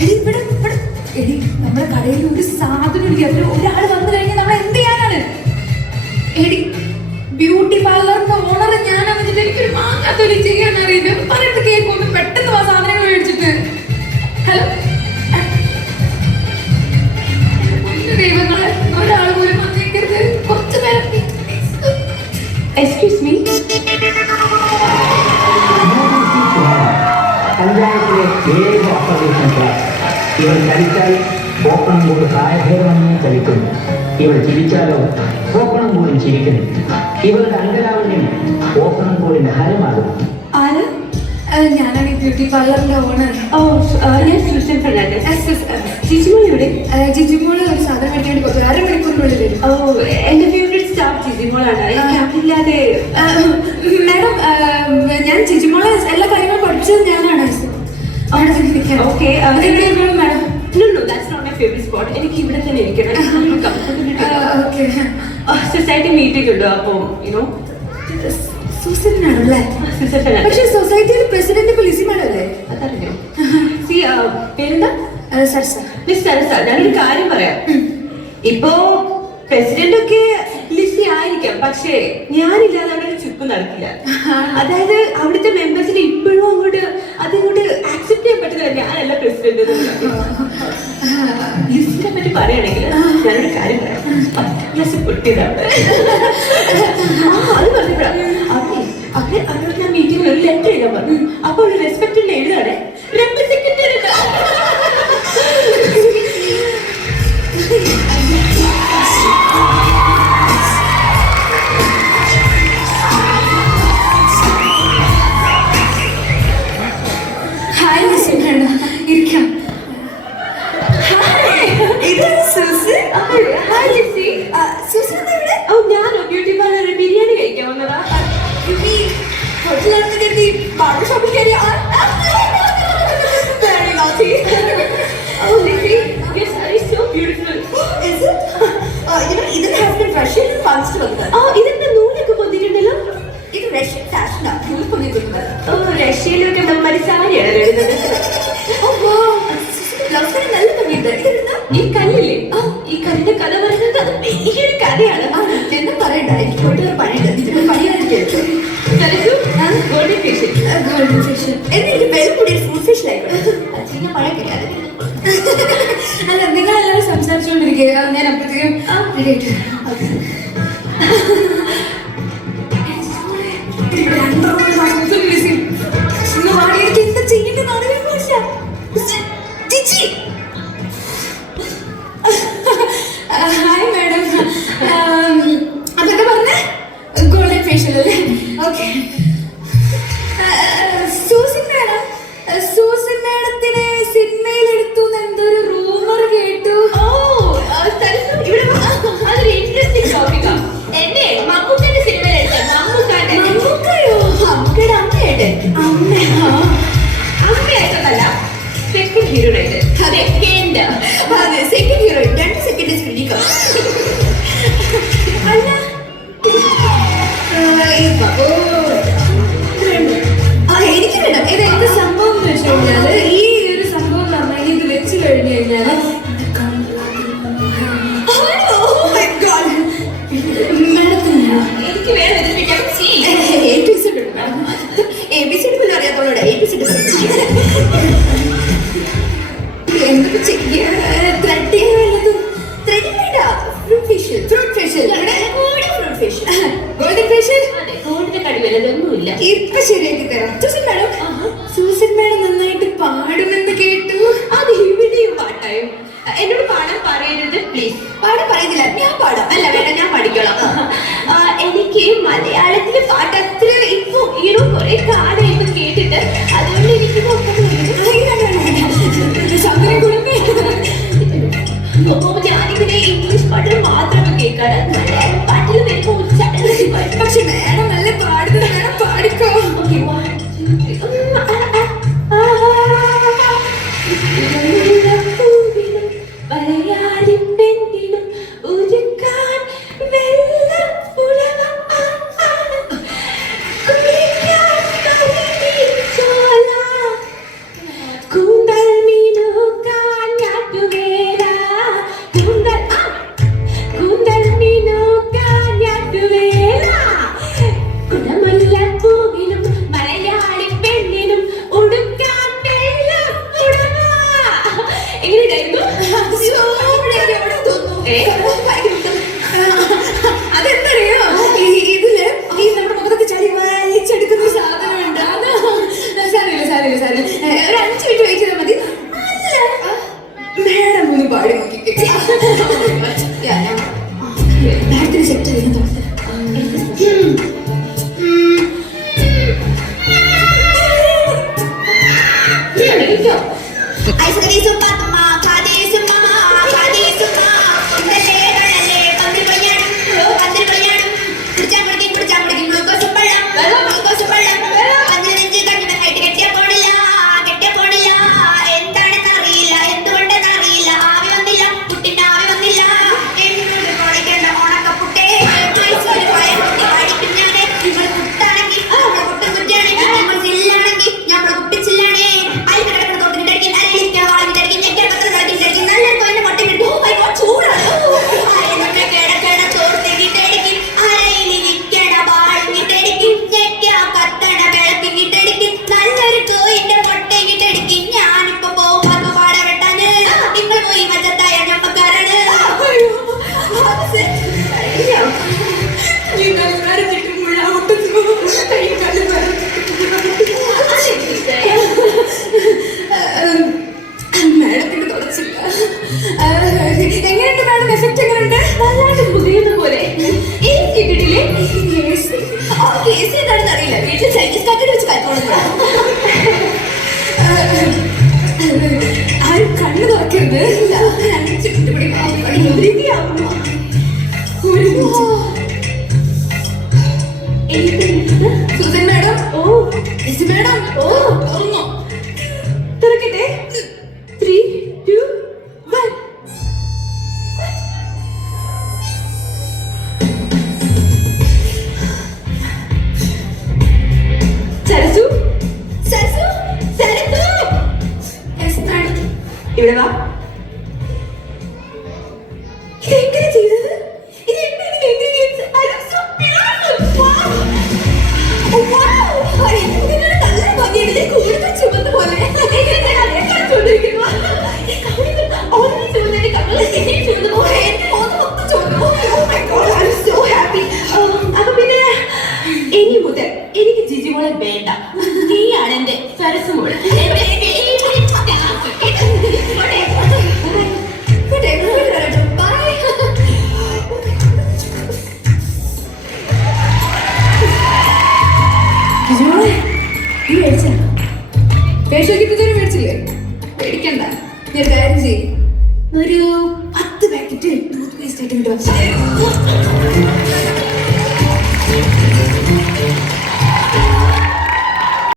എടി നമ്മുടെ കടയിൽ ഒരു സാധനം ഇല്ല. ഒരാൾ വന്നു കഴിഞ്ഞാൽ നമ്മൾ എന്ത് ചെയ്യാനാണ്? എടി ബ്യൂട്ടി പാർലറിന്റെ ഓണർ ഞാനാണെന്ന് എനിക്കൊരു മാങ്ങാത്തൊലി ചെയ്യാൻ അറിയില്ല. പറഞ്ഞിട്ട് കേൾക്കുന്നു പെട്ടെന്ന് ആ സാധനങ്ങൾ മേടിച്ചിട്ട്. ഹലോ ദൈവങ്ങളെ, ഒരാൾ പോലും വന്നേക്കരുത്. കുറച്ചു നേരം. Excuse me. പഞ്ചായത്തിലെ ഏക ഓപ്പറേഷൻ ക്ലാസ്. ഇവർ ചലിച്ചാൽ പോക്കണം കൂടി പ്രായഭേദമന്യേ ചലിക്കുന്നു. ഇവർ ചിരിച്ചാലോ പോക്കണം കൂടി ചിരിക്കുന്നു. ഇവരുടെ അംഗരാവണ്യം പോക്കണം കൂടി ഹരമാകും. ആര്? ഞാനാണ് ഈ ബ്യൂട്ടി പാർലറിന്റെ ഓണർ. ഓ, ഞാൻ സൂസൻ ഫെർണാണ്ടസ്. ജിജിമോൾ ഇവിടെ? ജിജിമോള് ഒരു സാധനം വേണ്ടി ഒരു അരമണിക്കൂറിനുള്ളിൽ വരും. ഓ, എന്റെ ഫേവറേറ്റ് സ്റ്റാഫ് ജിജിമോളാണ്. എനിക്കറിയില്ലാതെ. മാഡം, ഞാൻ ജിജിമോളെ എല്ലാ കാര്യങ്ങളും പഠിച്ചത് ഞാനാണ്. Okay, madam. No, that's not my favorite spot. എനിക്ക് ഇവിടെ തന്നെ ഇരിക്കണം. സൊസൈറ്റി മീറ്റിംഗ് ഉണ്ടോ? അപ്പോ സൂസനാണല്ലേ? പക്ഷെ സൊസൈറ്റിയുടെ പ്രസിഡന്റ് ഇപ്പൊ ലിസി മാഡം അല്ലേ? അതറിയോ? പേരെന്താ? സരസ. മിസ് സരസ, ഞാനൊരു കാര്യം പറയാം. ഇപ്പോ പ്രസിഡന്റ് ഒക്കെ ലിസി ആയിരിക്കാം, പക്ഷേ ഞാനില്ലാതെ അവിടെ ഒരു ചുപ്പ് നടക്കില്ല. അതായത് അവിടുത്തെ മെമ്പേഴ്സിന് ഇപ്പോഴും അതിങ്ങോട്ട് ആക്സെപ്റ്റ് ചെയ്യാൻ പറ്റുന്നില്ല. ഞാനല്ല പ്രസിഡന്റ്. ലിസിനെ പറ്റി പറയുകയാണെങ്കിൽ ഞാനൊരു കാര്യം പറയാം. പൊട്ടിയതാണ്. അത് പറഞ്ഞപ്പോഴാണ് അവരോട് ഞാൻ മീറ്റിംഗിൽ ഒരു ലെറ്റർ എഴുതാൻ പറഞ്ഞു. അപ്പൊ ഒരു റെസ്പെക്ട് എഴുതാണ്. ഹായ് ലിസി മാഡം, ഇരിക്കാം. ഞാനോ ബ്യൂട്ടി പാർലർ ബിരിയാണി കഴിക്കാൻ വന്നതാ. ഹോട്ടലിനടുത്ത് കയറ്റി ബാർബർ ഷോപ്പിൽ കയറി. ഇതിന്റെ നൂലൊക്കെ പൊന്തിട്ടുണ്ടല്ലോ. ഇത് റഷ്യൻ ഫാഷനാണ്. നൂല് പൊന്തിക്കുന്നത്. ഓ, റഷ്യയിലൊക്കെ നമ്മളുടെ സാരിയാണ് വരുന്നത്. നല്ല ഭംഗിയുണ്ട്. ഈ കല്ലില്ലേ, ഈ കല്ലിന്റെ കഥ പറയുന്നത് ഈ ഒരു കഥയാണ്. എന്നെ പറയണ്ട, എനിക്ക് പോയിട്ട് ഒരു പണിയുണ്ട്. പണിയായിരിക്കും ഗോൾഡൻ ഫിഷ്. ഗോൾഡൻ ഫിഷ് എനിക്ക് വില കൂടിയ ഫ്രൂട്ട് ഫിഷ് ആയിക്കോട്ടെ. പഴയ കഴിയാതെ. അല്ല, നിങ്ങളെല്ലാവരും സംസാരിച്ചുകൊണ്ടിരിക്കുക. ഞാൻ അപ്പോഴത്തേക്കും എന്താ ചെയ്യേണ്ട നാടകം പോയില്ല. Hi madam. അതൊക്കെ പറഞ്ഞ ഗോൾഡൻ ഫേഷ്യൽ അല്ലേ? ഓക്കെ. സൂസൻ മാഡത്തിനെ സിനിമയിൽ എടുത്തു എന്തൊരു റൂമർ കേട്ടു. ഇവിടെ അതൊരു ഇൻട്രസ്റ്റിംഗ് ടോപ്പിക്കാണ്. എന്നെ മമ്മൂക്കയുടെ സിനിമയിൽ എടുത്ത മമ്മൂക്കയോ? മമ്മൂക്കയുടെ അമ്മയായിട്ട്? അമ്മയായിട്ടല്ല, സെക്കൻഡ് ഹീറോയിനായിട്ട്. അതെ, സെക്കൻഡ് ഹീറോയിൻ. 2 സെക്കൻഡ് സ്ക്രീനിക്കാം. അല്ല, എനിക്ക് വേണം. ഇത് എന്ത് സംഭവം എന്ന് വെച്ച് കഴിഞ്ഞാല്, ഈ ഒരു സംഭവം എന്ന് പറഞ്ഞാൽ ഇത് വെച്ച് കഴിഞ്ഞു കഴിഞ്ഞാല് എനിക്ക് വേണം ABCD പോലും അറിയാത്തോടെ ABCD എന്തൊക്കെ ചെയ്യാ? ത്രെഡ് ചെയ്യാനുള്ളത് ത്രെഡ് വേണ്ട. Fruit facial golden facial. ഗോൾഡിന്റെ കടിവല്ലതൊന്നുമില്ല. ഇപ്പൊ ശരിയാക്കി തരാം. സൂസൻ മാഡം നന്നായിട്ട് പാടുമെന്ന് കേട്ടു. അത് ഇവിടെയും പാട്ടായോ? എന്നോട് പാടാൻ പറയരുത് പ്ലീസ്. പാടാൻ പറയുന്നില്ല, ഞാൻ പാടാം. അല്ല വേണ്ട, ഞാൻ പഠിക്കണം. എനിക്ക് മലയാളത്തില് പാട്ട് അത്ര ഇപ്പൊ കുറെ കാലം ഇപ്പൊ കേട്ടിട്ട്, അതുകൊണ്ട് എനിക്ക് ഞാനിങ്ങനെ ഇംഗ്ലീഷ് പാട്ടിൽ മാത്രമേ കേൾക്കാറ്. മലയാളം പാട്ടിൽ വരുമ്പോ പക്ഷെ മാഡം നല്ല പാടുന്നത്. മാഡം പാടിക്കോ. നോക്കരുത്. ഒരു 5 മിനിറ്റ് കൂടി മാത്രം. ധൃതിയാവുന്നു. സുസൻ മാഡം, ഓ ലിസി മാഡം, ഓ തുറന്നോ? തുറക്കട്ടെ. 3, 2, 1. Sarasu, Sarasu, Sarasu, yes madam. ഇവിടെ വാ. ഇതെങ്ങനെ ചെയ്തത്? ഇതെന്താ ഇതിന്റെ ingredients? I am so beautiful. Wow. Oh, wow. ഇതിനൊരു നല്ല ഭംഗിയുണ്ട്. കൂടുതൽ ചുവന്ന പോലെ. ഞാൻ അതേ കാണിച്ചുകൊണ്ടിരിക്കുന്നു. ഈ കവിളിൽ orange ചുവന്ന, എന്റെ കവിളിൽ ഇങ്ങനെ ചുവന്ന പോലെ. എന്റെ മുഖത്ത് മൊത്തം ചുവന്ന പോലെ. Oh my God, I am so happy. അപ്പൊ പിന്നെ ഇനി മുതൽ എനിക്ക് ജിജി മോളെ വേണ്ട. നീയാണ് എന്റെ സരസു മോള്. ഫേഷ്യൽ കിറ്റ് ഇതുവരെ മേടിച്ചില്ലേ? പേടിക്കണ്ട, ഞാൻ ഒരു കാര്യം ചെയ്യും. ഒരു 10 പാക്കറ്റ് ടൂത്ത് പേസ്റ്റ് ആയിട്ട് ഇങ്ങോട്ട് വെച്ചാൽ